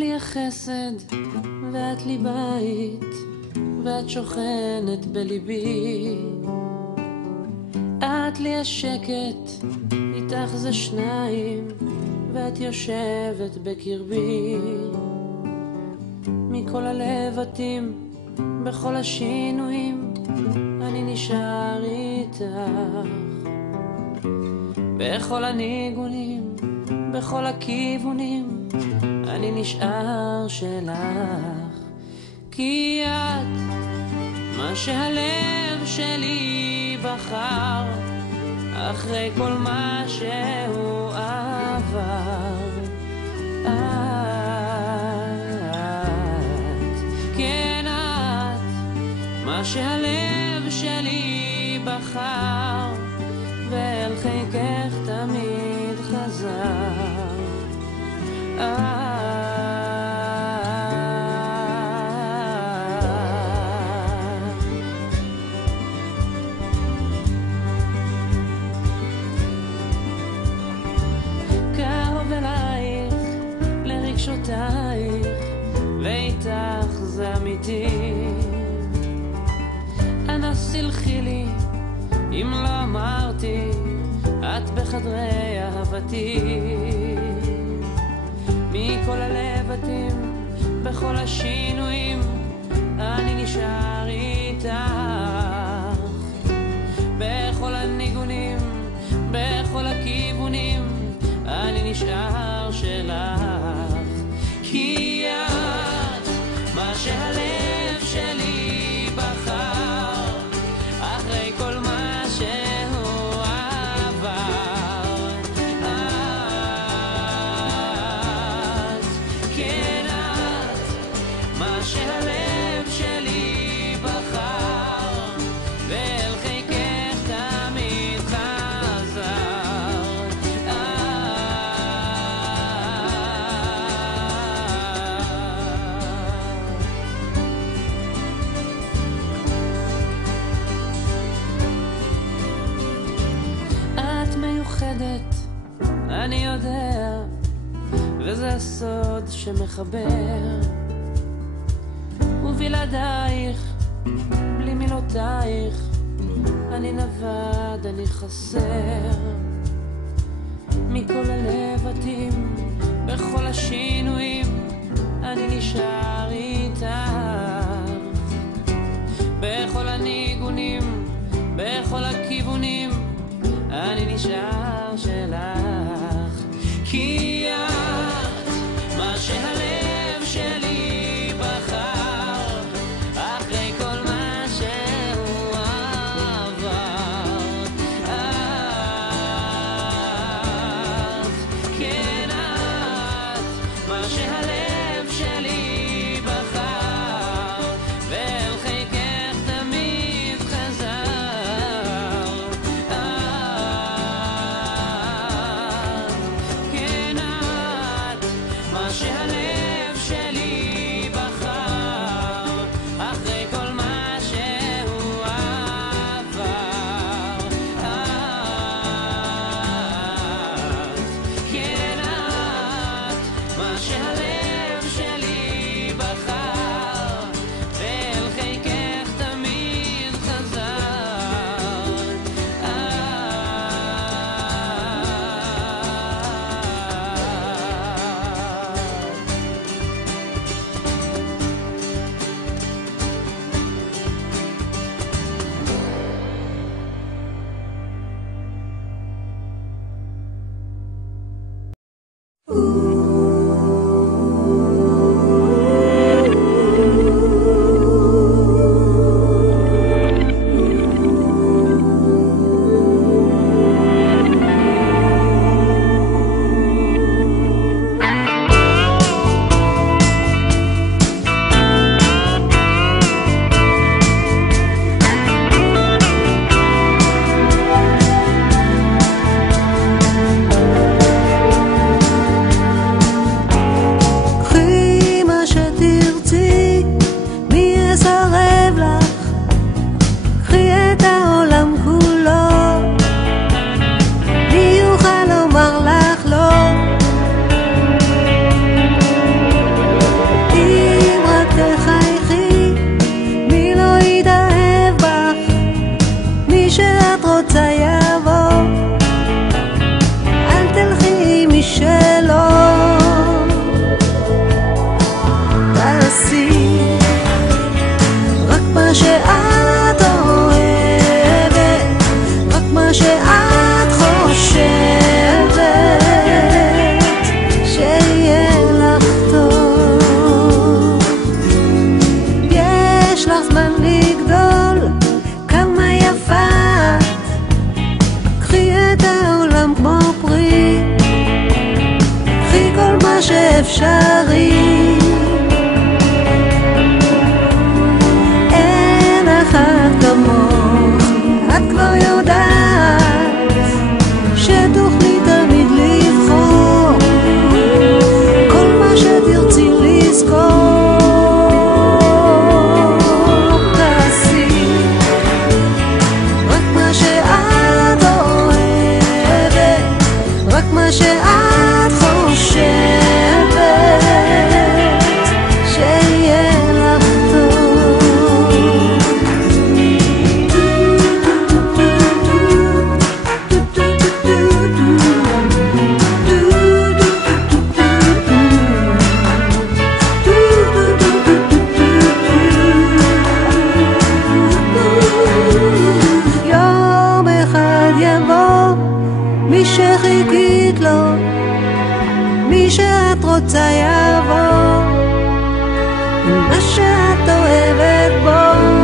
לי החסד ואת לי בית ואת שוכנת בליבי, את לי השקט איתך זה שניים ואת יושבת בקרבי, מכל הלבטים בכל השינויים אני נשאר איתך, בכל הניגונים בכל הכיוונים אני נשאר שלך, כי את מה שהלב שלי בחר אחרי כל מה שהוא עבר, את, כן את מה שהלב שלי בחר ואל חיקך תמיד חזר, קרוב אלייך לרגשותייך ואיתך זה אמיתי, אנא סלחי לי אם לא אמרתי את בחדרי אהבתי, מכל הלבטים בכל השינויים אני נשאר איתך, בכל הניגונים בכל הכיוונים אני נשאר שלך, כי את מה שהלב שלי בחר אחרי כל מה שהוא עבר, את, כן את מה שהלב שלי בחר ואל חיקך תמיד חזר, את מיוחדת אני יודע וזה הסוד שמחבר, ובלעדייך בלי מילותייך אני נבד אני חסר, מכל הלבטים בכל השינויים אני נשאר איתך, בכל הניגונים בכל הכיוונים אני נשאר שלך, כי את מה שהלב שלי בחר אחרי כל מה שהוא עבר, את, כן את מה שהלב שלי בחר ואל חיקך תמיד חזר, כן את אפשרי. אין אחד כמוך, את כבר יודעת שתוכלי תמיד לבחור כל מה שתרצי לזכור. תעשי רק מה שאת אוהבת, רק מה שאת חושבת שיהיה לך יום אחד יבוא מי שחיכית לו, מי שאת רוצה יבוא, מה שאת אוהבת בו.